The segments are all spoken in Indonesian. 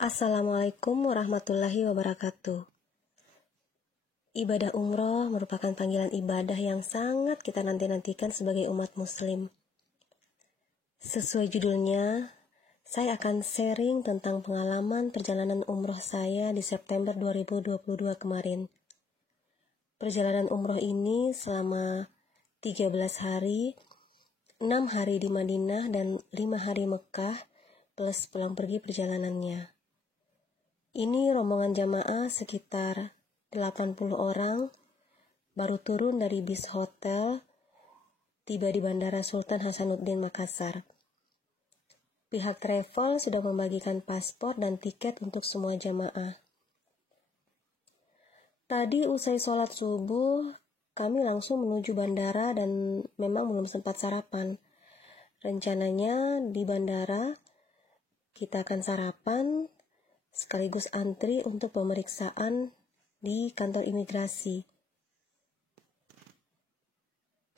Assalamualaikum warahmatullahi wabarakatuh. Ibadah umroh merupakan panggilan ibadah yang sangat kita nanti-nantikan sebagai umat muslim. Sesuai judulnya, saya akan sharing tentang pengalaman perjalanan umroh saya di September 2022 kemarin. Perjalanan umroh ini selama 13 hari, 6 hari di Madinah dan 5 hari Mekah plus pulang pergi perjalanannya. Ini rombongan jamaah sekitar 80 orang, baru turun dari bis hotel, tiba di Bandara Sultan Hasanuddin Makassar. Pihak travel sudah membagikan paspor dan tiket untuk semua jamaah. Tadi usai sholat subuh, kami langsung menuju bandara dan memang belum sempat sarapan. Rencananya di bandara kita akan sarapan sekaligus antri untuk pemeriksaan di kantor imigrasi.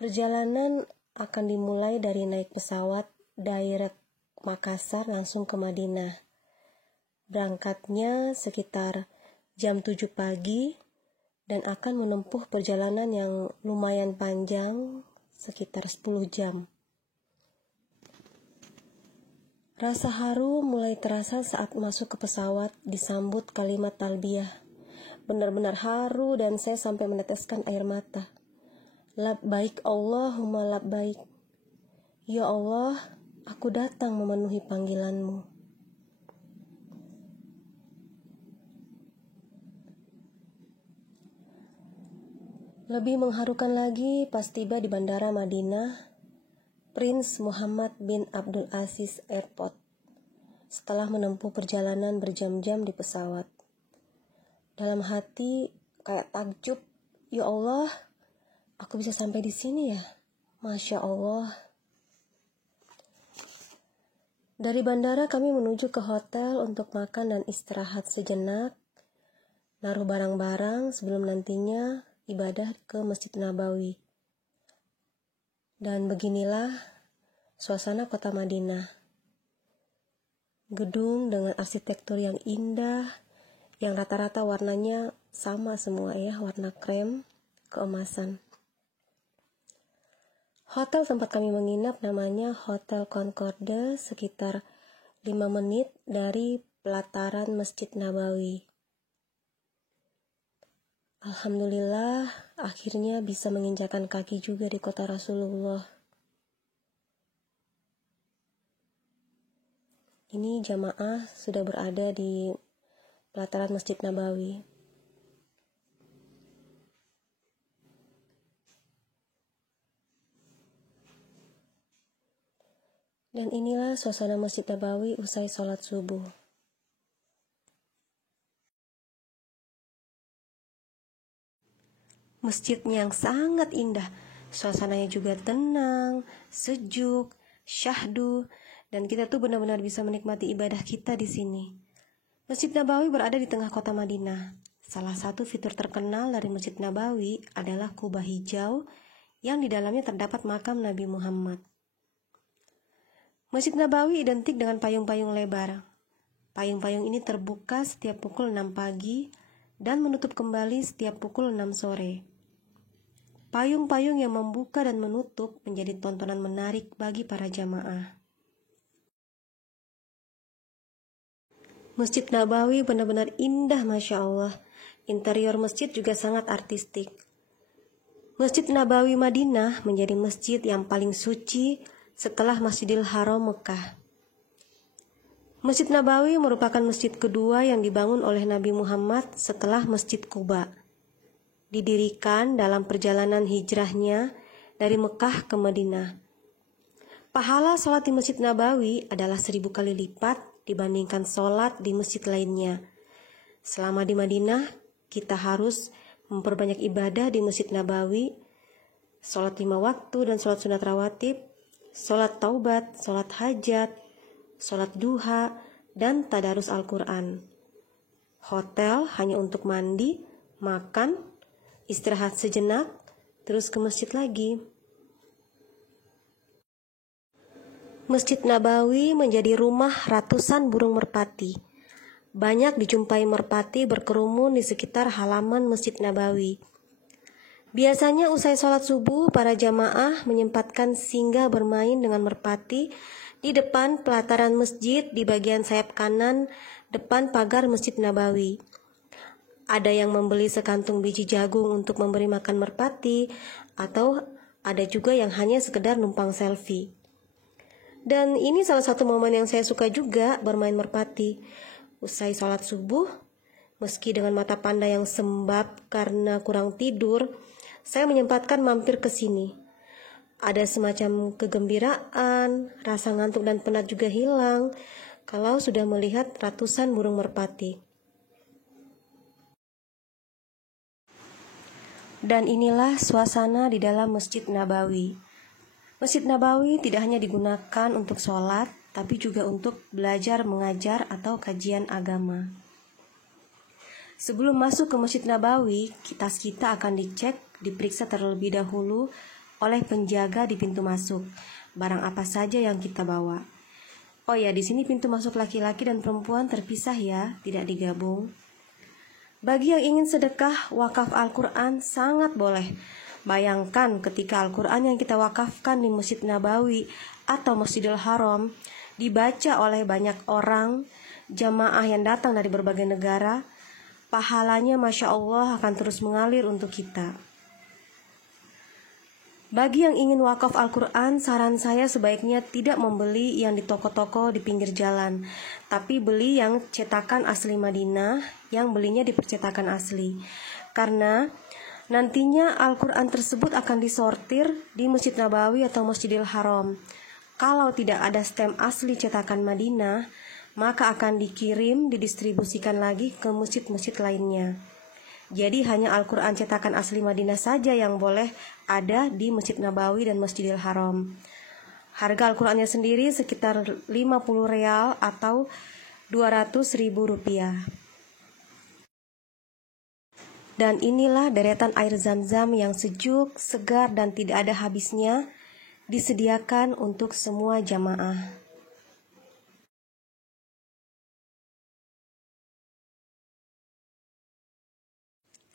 Perjalanan akan dimulai dari naik pesawat direct Makassar langsung ke Madinah. Berangkatnya sekitar jam 7 pagi dan akan menempuh perjalanan yang lumayan panjang, sekitar 10 jam. Rasa haru mulai terasa saat masuk ke pesawat disambut kalimat talbiyah. Benar-benar haru dan saya sampai meneteskan air mata. Labbaik Allahumma labbaik. Ya Allah, aku datang memenuhi panggilan-Mu. Lebih mengharukan lagi pas tiba di Bandara Madinah, Prince Muhammad bin Abdul Aziz Airport, setelah menempuh perjalanan berjam-jam di pesawat. Dalam hati kayak takjub, ya Allah, aku bisa sampai di sini ya, Masya Allah. Dari bandara kami menuju ke hotel untuk makan dan istirahat sejenak, naruh barang-barang sebelum nantinya ibadah ke Masjid Nabawi. Dan beginilah suasana kota Madinah. Gedung dengan arsitektur yang indah, yang rata-rata warnanya sama semua ya, warna krem, keemasan. Hotel tempat kami menginap namanya Hotel Concorde, sekitar 5 menit dari pelataran Masjid Nabawi. Alhamdulillah, akhirnya bisa menginjakan kaki juga di kota Rasulullah. Ini jamaah sudah berada di pelataran Masjid Nabawi. Dan inilah suasana Masjid Nabawi usai sholat subuh. Masjidnya yang sangat indah, suasananya juga tenang, sejuk, syahdu, dan kita tuh benar-benar bisa menikmati ibadah kita di sini. Masjid Nabawi berada di tengah kota Madinah. Salah satu fitur terkenal dari Masjid Nabawi adalah kubah hijau yang di dalamnya terdapat makam Nabi Muhammad. Masjid Nabawi identik dengan payung-payung lebar. Payung-payung ini terbuka setiap pukul 6 pagi dan menutup kembali setiap pukul 6 sore. Payung-payung yang membuka dan menutup menjadi tontonan menarik bagi para jamaah. Masjid Nabawi benar-benar indah, Masya Allah. Interior masjid juga sangat artistik. Masjid Nabawi Madinah menjadi masjid yang paling suci setelah Masjidil Haram Mekah. Masjid Nabawi merupakan masjid kedua yang dibangun oleh Nabi Muhammad setelah Masjid Quba. Didirikan dalam perjalanan hijrahnya dari Mekah ke Madinah. Pahala sholat di Masjid Nabawi adalah 1000 kali lipat dibandingkan sholat di masjid lainnya. Selama di Madinah, kita harus memperbanyak ibadah di Masjid Nabawi, sholat 5 waktu dan sholat sunat rawatib, sholat taubat, sholat hajat, sholat duha, dan tadarus Al-Quran. Hotel hanya untuk mandi, makan, istirahat sejenak, terus ke masjid lagi. Masjid Nabawi menjadi rumah ratusan burung merpati. banyak dijumpai merpati berkerumun di sekitar halaman Masjid Nabawi. Biasanya usai sholat subuh, para jamaah menyempatkan singgah bermain dengan merpati di depan pelataran masjid di bagian sayap kanan depan pagar Masjid Nabawi. Ada yang membeli sekantung biji jagung untuk memberi makan merpati, atau ada juga yang hanya sekedar numpang selfie. Dan ini salah satu momen yang saya suka juga, bermain merpati. Usai sholat subuh, meski dengan mata panda yang sembab karena kurang tidur, saya menyempatkan mampir ke sini. Ada semacam kegembiraan, rasa ngantuk dan penat juga hilang kalau sudah melihat ratusan burung merpati. Dan inilah suasana di dalam Masjid Nabawi. Masjid Nabawi tidak hanya digunakan untuk sholat, tapi juga untuk belajar, mengajar, atau kajian agama. Sebelum masuk ke Masjid Nabawi, kita akan dicek, diperiksa terlebih dahulu oleh penjaga di pintu masuk. Barang apa saja yang kita bawa. Oh ya, di sini pintu masuk laki-laki dan perempuan terpisah ya, tidak digabung. Bagi yang ingin sedekah, wakaf Al-Quran sangat boleh. Bayangkan ketika Al-Quran yang kita wakafkan di Masjid Nabawi atau Masjidil Haram dibaca oleh banyak orang, jamaah yang datang dari berbagai negara, pahalanya Masya Allah akan terus mengalir untuk kita. Bagi yang ingin wakaf Al-Quran, saran saya sebaiknya tidak membeli yang di toko-toko di pinggir jalan, tapi beli yang cetakan asli Madinah, yang belinya di percetakan asli. Karena nantinya Al-Quran tersebut akan disortir di Masjid Nabawi atau Masjidil Haram. Kalau tidak ada stem asli cetakan Madinah, maka akan dikirim, didistribusikan lagi ke masjid-masjid lainnya. Jadi hanya Al-Quran cetakan asli Madinah saja yang boleh ada di Masjid Nabawi dan Masjidil Haram. Harga Al-Qurannya sendiri sekitar 50 real atau 200.000 rupiah. Dan inilah deretan air Zam-Zam yang sejuk, segar, dan tidak ada habisnya, disediakan untuk semua jamaah.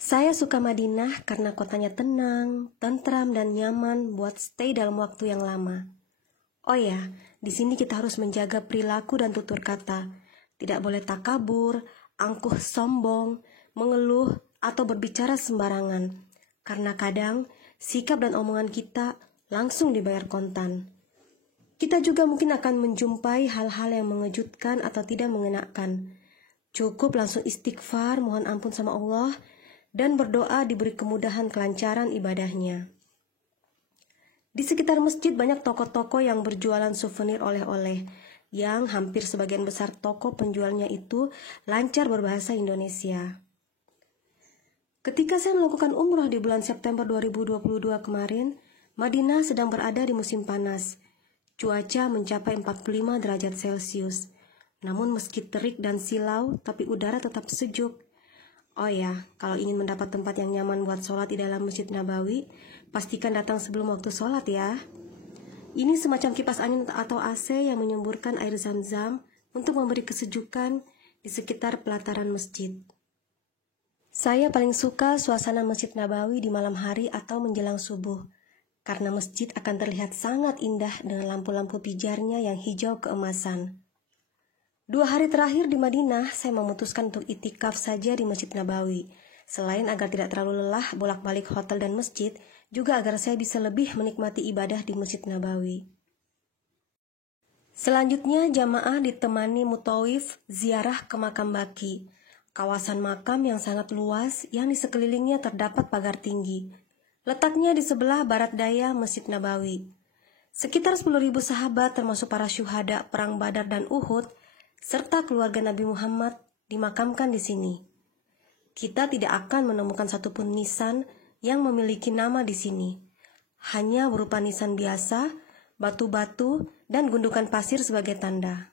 Saya suka Madinah karena kotanya tenang, tentram, dan nyaman buat stay dalam waktu yang lama. Oh ya, di sini kita harus menjaga perilaku dan tutur kata. Tidak boleh takabur, angkuh sombong, mengeluh, atau berbicara sembarangan. Karena kadang, sikap dan omongan kita langsung dibayar kontan. Kita juga mungkin akan menjumpai hal-hal yang mengejutkan atau tidak mengenakan. Cukup langsung istighfar, mohon ampun sama Allah, dan berdoa diberi kemudahan kelancaran ibadahnya. Di sekitar masjid banyak toko-toko yang berjualan souvenir oleh-oleh, yang hampir sebagian besar toko penjualnya itu lancar berbahasa Indonesia. Ketika saya melakukan umrah di bulan September 2022 kemarin, Madinah sedang berada di musim panas. Cuaca mencapai 45 derajat Celcius. Namun meski terik dan silau, tapi udara tetap sejuk. Oh ya, kalau ingin mendapat tempat yang nyaman buat sholat di dalam Masjid Nabawi, pastikan datang sebelum waktu sholat ya. Ini semacam kipas angin atau AC yang menyemburkan air Zam-Zam untuk memberi kesejukan di sekitar pelataran masjid. Saya paling suka suasana Masjid Nabawi di malam hari atau menjelang subuh, karena masjid akan terlihat sangat indah dengan lampu-lampu pijarnya yang hijau keemasan. 2 hari terakhir di Madinah, saya memutuskan untuk itikaf saja di Masjid Nabawi. Selain agar tidak terlalu lelah bolak-balik hotel dan masjid, juga agar saya bisa lebih menikmati ibadah di Masjid Nabawi. Selanjutnya, jamaah ditemani mutawif ziarah ke makam Baqi, kawasan makam yang sangat luas yang di sekelilingnya terdapat pagar tinggi. Letaknya di sebelah barat daya Masjid Nabawi. Sekitar 10.000 sahabat termasuk para syuhada perang Badar dan Uhud, serta keluarga Nabi Muhammad dimakamkan di sini. Kita tidak akan menemukan satupun nisan yang memiliki nama di sini. Hanya berupa nisan biasa, batu-batu, dan gundukan pasir sebagai tanda.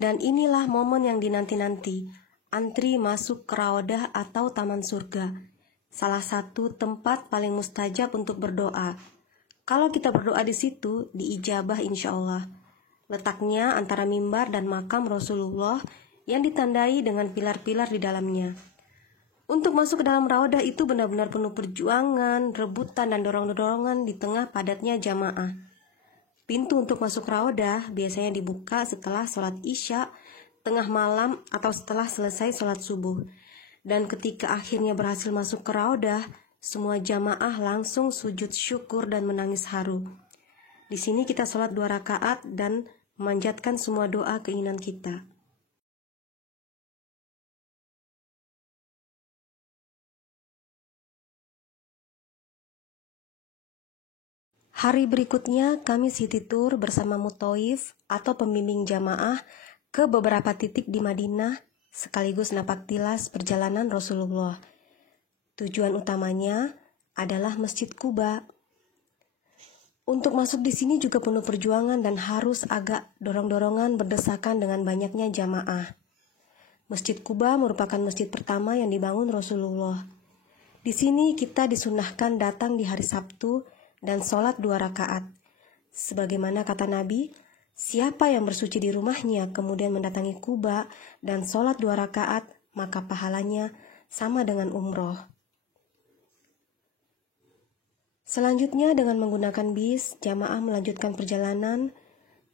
Dan inilah momen yang dinanti-nanti, antri masuk ke Raudah atau Taman Surga, salah satu tempat paling mustajab untuk berdoa. Kalau kita berdoa di situ, diijabah insya Allah. Letaknya antara mimbar dan makam Rasulullah yang ditandai dengan pilar-pilar di dalamnya. Untuk masuk ke dalam raudah itu benar-benar penuh perjuangan, rebutan, dan dorong-dorongan di tengah padatnya jamaah. Pintu untuk masuk raudah biasanya dibuka setelah sholat isya, tengah malam, atau setelah selesai sholat subuh. Dan ketika akhirnya berhasil masuk ke raudah, semua jamaah langsung sujud syukur dan menangis haru. Di sini kita sholat 2 rakaat dan memanjatkan semua doa keinginan kita. Hari berikutnya kami city tour bersama muthaif atau pembimbing jamaah ke beberapa titik di Madinah sekaligus napak tilas perjalanan Rasulullah. Tujuan utamanya adalah Masjid Quba. Untuk masuk di sini juga penuh perjuangan dan harus agak dorong-dorongan berdesakan dengan banyaknya jamaah. Masjid Quba merupakan masjid pertama yang dibangun Rasulullah. Di sini kita disunahkan datang di hari Sabtu dan sholat 2 rakaat. Sebagaimana kata Nabi, siapa yang bersuci di rumahnya kemudian mendatangi Quba dan sholat 2 rakaat, maka pahalanya sama dengan umroh. Selanjutnya dengan menggunakan bis, jamaah melanjutkan perjalanan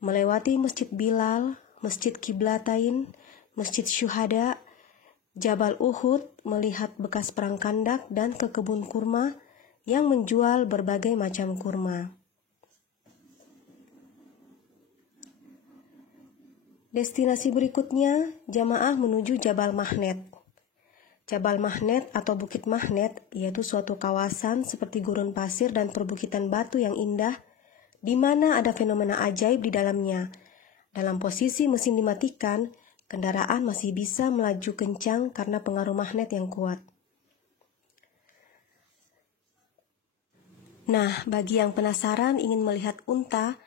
melewati Masjid Bilal, Masjid Qiblatain, Masjid Syuhada, Jabal Uhud, melihat bekas perang Khandak, dan ke kebun kurma yang menjual berbagai macam kurma. Destinasi berikutnya, jamaah menuju Jabal Mahnet. Jabal Mahnet atau Bukit Mahnet yaitu suatu kawasan seperti gurun pasir dan perbukitan batu yang indah di mana ada fenomena ajaib di dalamnya. Dalam posisi mesin dimatikan, kendaraan masih bisa melaju kencang karena pengaruh magnet yang kuat. Nah, bagi yang penasaran ingin melihat unta,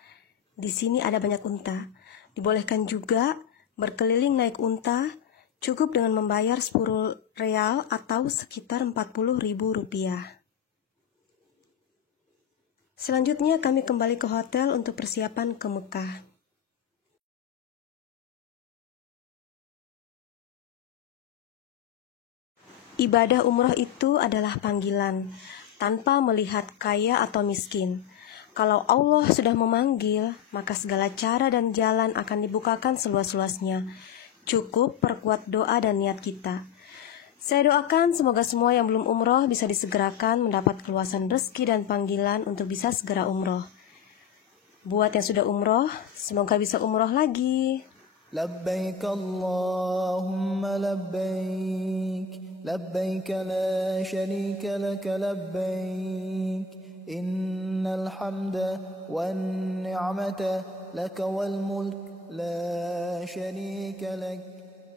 di sini ada banyak unta. Dibolehkan juga berkeliling naik unta, cukup dengan membayar 10 real atau sekitar 40.000 rupiah. Selanjutnya kami kembali ke hotel untuk persiapan ke Mekah. Ibadah umroh itu adalah panggilan, tanpa melihat kaya atau miskin. Kalau Allah sudah memanggil, maka segala cara dan jalan akan dibukakan seluas-luasnya. Cukup perkuat doa dan niat kita. Saya doakan semoga semua yang belum umroh bisa disegerakan mendapat keluasan rezeki dan panggilan untuk bisa segera umroh. Buat yang sudah umroh, semoga bisa umroh lagi. لبيك اللهم لبيك لبيك لا شريك لك لبيك إن الحمد والنعمة لك والملك لا شريك لك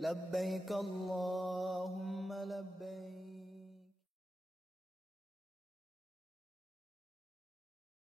لبيك اللهم لبيك